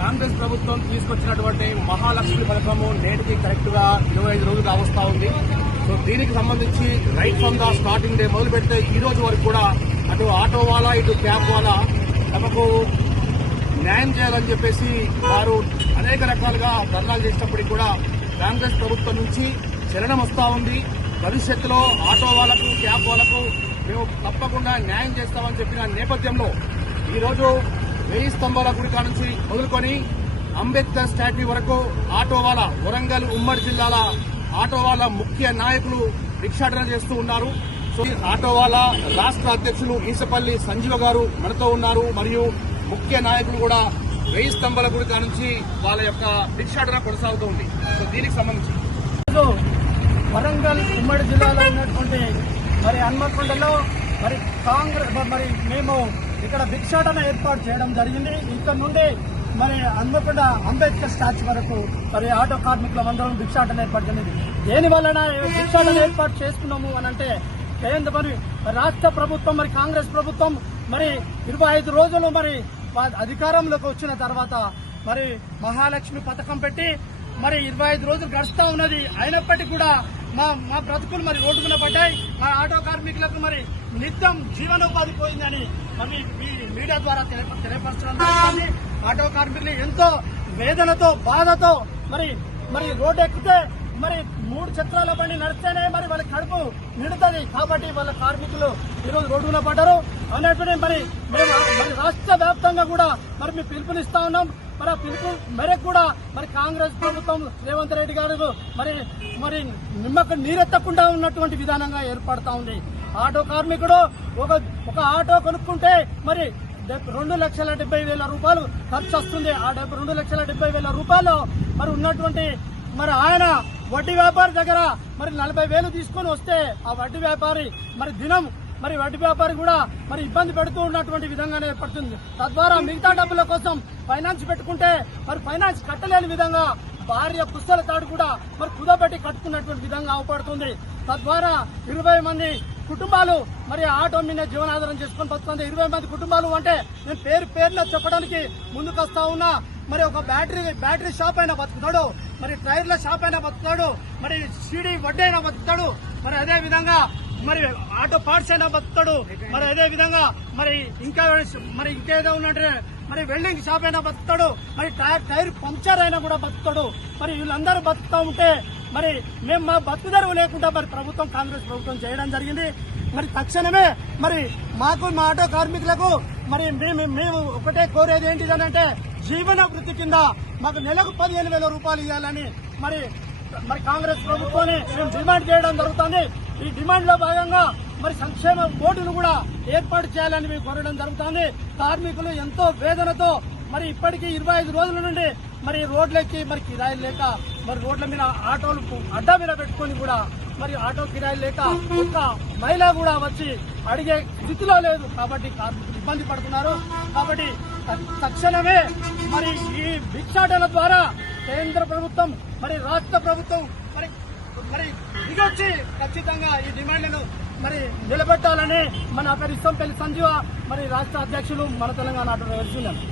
కాంగ్రెస్ ప్రభుత్వం తీసుకొచ్చినటువంటి మహాలక్ష్మి పథకము నేటికి కరెక్ట్ గా 25 రోజులు కావస్తా ఉంది. సో దీనికి సంబంధించి right from the starting day మొదలు పెడితే ఈ రోజు వరకు కూడా అటు ఆటో వాలా ఇటు క్యాబ్ వాలా తమకు న్యాయం చేయాలని చెప్పేసి వారు అనేక రకాలుగా ధర్నాలు చేసినప్పటికీ కూడా కాంగ్రెస్ ప్రభుత్వం నుంచి చలనం వస్తా ఉంది. భవిష్యత్తులో ఆటో వాళ్లకు క్యాబ్ వాళ్లకు మేము తప్పకుండా న్యాయం చేస్తామని చెప్పిన నేపథ్యంలో ఈరోజు 1000 స్తంభాల గుడి నుంచి మొదలుకొని అంబేద్కర్ స్టాట్యూ వరకు ఆటోవాల వరంగల్ ఉమ్మడి జిల్లాల ఆటోవాల ముఖ్య నాయకులు భిక్షాటన చేస్తూ ఉన్నారు. సో ఆటోవాల రాష్ట్ర అధ్యక్షులు ఈసపల్లి సంజీవ గారు మనతో ఉన్నారు. మరియు ముఖ్య నాయకులు కూడా 1000 స్తంభాల గుడి నుంచి వాళ్ళ యొక్క భిక్షాటన కొనసాగుతోంది. సో దీనికి సంబంధించి వరంగల్ ఉమ్మడి జిల్లాలో ఉన్నటువంటి హన్మకొండలో కాంగ్రెస్ మేము ఇక్కడ భిక్షాటన ఏర్పాటు చేయడం జరిగింది. ఇక్కడ నుండి హన్మకొండ అంబేద్కర్ స్టాచ్యూ వరకు ఆటో కార్మికుల అందరం భిక్షాటన ఏర్పాటు జరిగింది. దేని వలన భిక్షాటన ఏర్పాటు చేసుకున్నాము అనంటే కేంద్ర రాష్ట్ర ప్రభుత్వం కాంగ్రెస్ ప్రభుత్వం 25 రోజులు అధికారంలోకి వచ్చిన తర్వాత మహాలక్ష్మి పథకం పెట్టి 25 రోజులు గడుస్తా ఉన్నది. అయినప్పటికీ కూడా మా బ్రతుకులు రోడ్డున పడ్డాయి. మా ఆటో కార్మికులకు నిత్యం జీవనోపాధి పోయిందని మీడియా ద్వారా తెలియపరచడం జరుగుతుంది. ఆటో కార్మికులు ఎంతో వేదనతో బాధతో రోడ్డు ఎక్కితే 3 చక్రాల బండి నడిస్తేనే వాళ్ళ కడుపు నిండుతుంది. కాబట్టి వాళ్ళ కార్మికులు ఈరోజు రోడ్డున పడ్డారు. అనేటువంటి మేము రాష్ట్ర వ్యాప్తంగా కూడా మేము పిలుపునిస్తా ఉన్నాం. ఆ పిలుపు మేరకు కూడా కాంగ్రెస్ ప్రభుత్వం రేవంత్ రెడ్డి గారు నిమ్మకు నీరెత్తకుండా ఉన్నటువంటి విధానంగా ఏర్పడతా ఉంది. ఆటో కార్మికుడు ఒక ఆటో కొనుక్కుంటే 2,70,000 రూపాయలు ఖర్చు వస్తుంది. ఆ 2,70,000 రూపాయలు ఉన్నటువంటి ఆయన వడ్డీ వ్యాపారి దగ్గర 40,000 తీసుకొని వస్తే ఆ వడ్డీ వ్యాపారి దినం వడ్డీ వ్యాపారి కూడా ఇబ్బంది పెడుతూ ఉన్నటువంటి విధంగానే ఏర్పడుతుంది. తద్వారా మిగతా డబ్బుల కోసం ఫైనాన్స్ పెట్టుకుంటే ఫైనాన్స్ కట్టలేని విధంగా భార్య పుస్తల తాడు కూడా కుదబెట్టి కట్టుకున్నటువంటి విధంగా అవపడుతుంది. తద్వారా 20 మంది కుటుంబాలు ఆటో మీద జీవనాధారం చేసుకుని బతుకుతుంది. 20 మంది కుటుంబాలు అంటే నేను పేర్లో చెప్పడానికి ముందుకు వస్తా ఉన్నా. ఒక బ్యాటరీ షాప్ అయినా బతుకుతాడు, టైర్ల షాప్ అయినా బతుకుతాడు, సీడీ వడ్డీ అయినా బతుకుతాడు, అదే విధంగా ఆటో పార్ట్స్ అయినా బతుకుతాడు, అదే విధంగా ఇంకేదో ఉన్నట్టే వెల్డింగ్ షాప్ అయినా బతుకుతాడు, టైర్ పంక్చర్ అయినా కూడా బతుకుతాడు. వీళ్ళందరూ బతుకుతా ఉంటే మేము మా బతుకుదరువు లేకుండా ప్రభుత్వం కాంగ్రెస్ ప్రభుత్వం చేయడం జరిగింది. తక్షణమే మాకు మా ఆటో కార్మికులకు మేము ఒకటే కోరేది ఏంటిదనంటే జీవన వృత్తి కింద మాకు నెలకు 15,000 రూపాయలు ఇవ్వాలని కాంగ్రెస్ ప్రభుత్వాన్ని మేము డిమాండ్ చేయడం జరుగుతుంది. ఈ డిమాండ్ లో భాగంగా సంక్షేమ బోర్డును కూడా ఏర్పాటు చేయాలని మేము కోరడం జరుగుతుంది. కార్మికులు ఎంతో వేదనతో ఇప్పటికీ 25 రోజుల నుండి రోడ్లెక్కి కిరాయిలు లేక రోడ్ల మీద ఆటోలు అడ్డా మీద పెట్టుకుని కూడా ఆటో కిరాయిలు లేక ఒక్క మహిళ కూడా వచ్చి అడిగే స్థితిలో లేదు. కాబట్టి కార్మికులు ఇబ్బంది పడుతున్నారు. కాబట్టి తక్షణమే ఈ భిక్షాటన ద్వారా కేంద్ర ప్రభుత్వం రాష్ట్ర ప్రభుత్వం దిగొచ్చి ఖచ్చితంగా ఈ డిమాండ్లను నిలబెట్టాలని మన పేరు ఇస్తంపల్లి సంజీవ రాష్ట్ర అధ్యక్షులు మన తెలంగాణ ఆటో డ్రైవర్స్ యూనియన్.